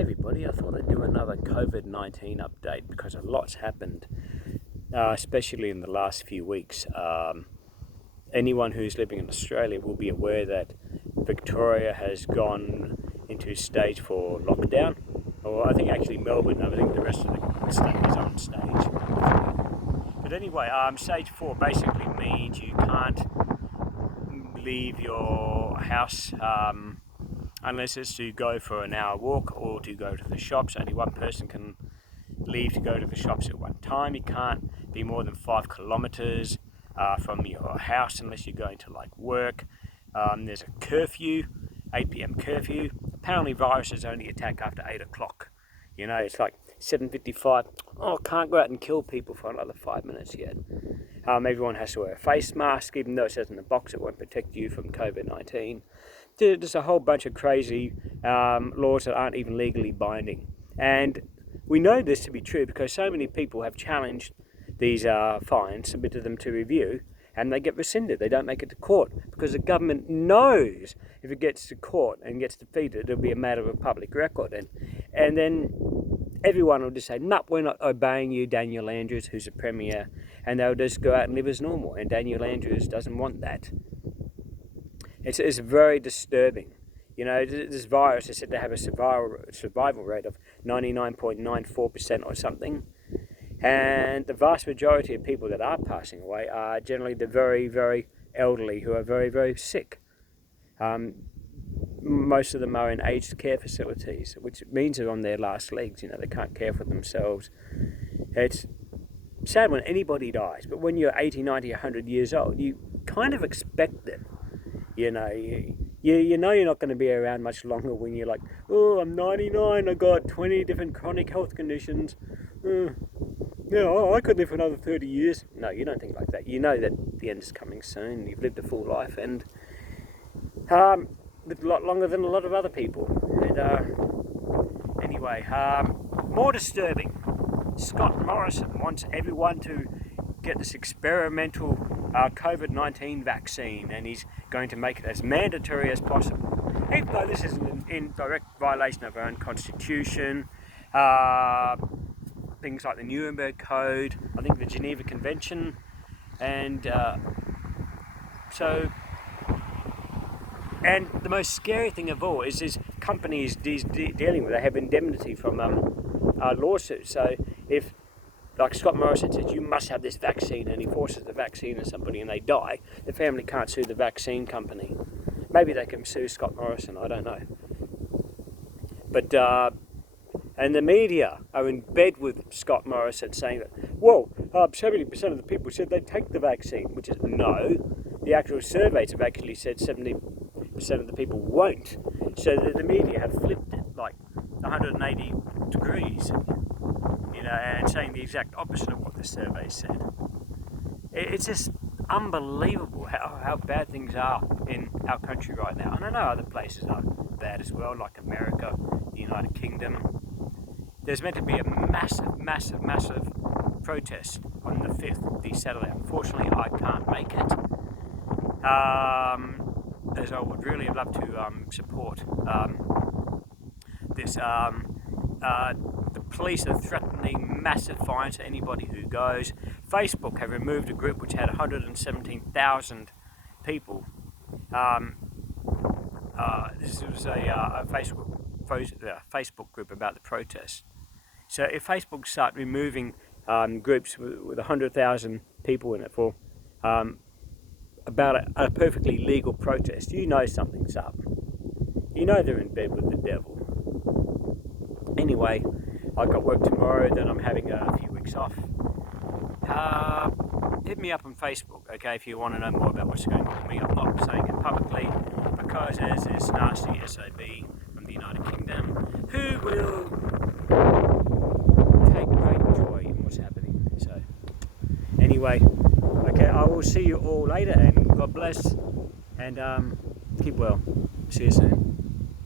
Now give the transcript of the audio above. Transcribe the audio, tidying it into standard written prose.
everybody, I thought I'd do another COVID-19 update because a lot's happened, especially in the last few weeks. Anyone who's living in Australia will be aware that Victoria has gone into stage 4 lockdown, or I think actually Melbourne. I think the rest of the state is on stage 3. But anyway, stage 4 basically means you can't leave your house unless it's to go for an hour walk or to go to the shops. Only one person can leave to go to the shops at one time. You can't be more than 5 kilometres from your house unless you're going to like work. There's a curfew, 8 p.m. curfew. Apparently viruses only attack after 8 o'clock. You know, it's like 7:55. Oh, can't go out and kill people for another 5 minutes yet. Everyone has to wear a face mask, even though it says in the box it won't protect you from COVID-19. There's a whole bunch of crazy laws that aren't even legally binding. And we know this to be true because so many people have challenged these fines, submitted them to review, and they get rescinded. They don't make it to court because the government knows if it gets to court and gets defeated, it'll be a matter of public record. And then everyone will just say, no, we're not obeying you, Daniel Andrews, who's a premier, and they'll just go out and live as normal. And Daniel Andrews doesn't want that. It's very disturbing. You know, this virus is said to have a survival rate of 99.94% or something. And the vast majority of people that are passing away are generally the very, very elderly who are very, very sick. Most of them are in aged care facilities, which means they're on their last legs. You know, they can't care for themselves. It's sad when anybody dies, but when you're 80, 90, 100 years old, you kind of expect them. You know, you know you're not going to be around much longer when you're like, oh, I'm 99, I got 20 different chronic health conditions. I could live for another 30 years. No, you don't think like that. You know that the end is coming soon. You've lived a full life and lived a lot longer than a lot of other people. And anyway, more disturbing. Scott Morrison wants everyone to get this experimental COVID-19 vaccine, and he's going to make it as mandatory as possible. Even though this is in direct violation of our own constitution, things like the Nuremberg Code, I think the Geneva Convention, and the most scary thing of all is these companies dealing with, they have indemnity from lawsuits. So if, like Scott Morrison says, you must have this vaccine, and he forces the vaccine on somebody and they die, the family can't sue the vaccine company. Maybe they can sue Scott Morrison, I don't know. But and the media are in bed with Scott Morrison saying that, well, 70% of the people said they'd take the vaccine, which is no. The actual surveys have actually said 70% of the people won't. So the media have flipped it like 180 degrees, you know, and saying the exact opposite of what the survey said. It's just unbelievable how bad things are in our country right now. And I know other places are bad as well, like America, the United Kingdom. There's meant to be a massive protest on the 5th, this Saturday. Unfortunately, I can't make it, as I would really love to support this. The police are threatening massive fines to anybody who goes. Facebook have removed a group which had 117,000 people. This was a Facebook group about the protest. So if Facebook start removing groups with 100,000 people in it for about a perfectly legal protest, you know something's up. You know they're in bed with the devil. Anyway, I've got work tomorrow, then I'm having a few weeks off. Hit me up on Facebook, okay, if you want to know more about what's going on with me. I'm not saying it publicly because there's this nasty SOB from the United Kingdom who will take great joy in what's happening. So, anyway, okay, I will see you all later, and God bless, and keep well. See you soon.